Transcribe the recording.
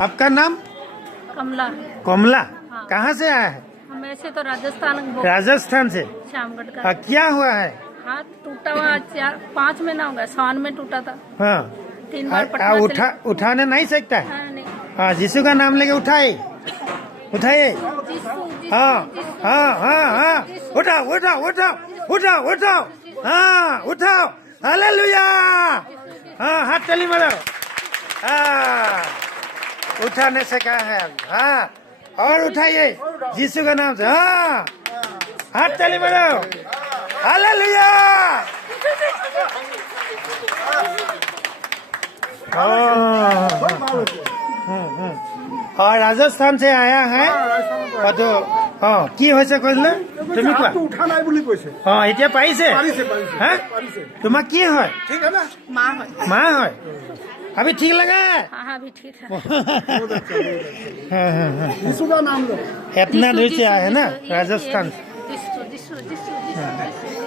आपका नाम? कमला। कमला। हाँ। कहाँ से आया है? हम ऐसे तो राजस्थान राजस्थान से। श्यामगढ़ का। क्या हुआ है? हाथ टूटा हुआ 4-5 महीना हो गया, सावन में टूटा था। हाँ 3 बार पटना उठाने नहीं सकता है? हाँ, नहीं। हाँ यीशु का नाम लेके उठाए उठाइए। हाँ हाँ हाँ हाँ उठाओ उठाओ उठाओ उठाओ उठाओ। हाँ उठाओ। हालेलुया। हाँ हाथ ताली मारो। हाँ उठाने से कहा है अभी। हाँ और उठाइए यीशु का नाम से। हाँ हाथ ताली मारो। हालेलुया। और राजस्थान से आया है तो কি হৈছে কইলে তুমি কোৱা? উঠা নাই বুলি কৈছে। এতিয়া পাৰিছে? হা তোমাক কি হয়? ঠিক है ना? माँ है। মা হয়? अभी ठीक लगा? हाँ हाँ अभी ठीक है। यीशु का नाम लो। इतना दूर से आया है ना राजस्थान से। जिसु जिसु जिसु जिसु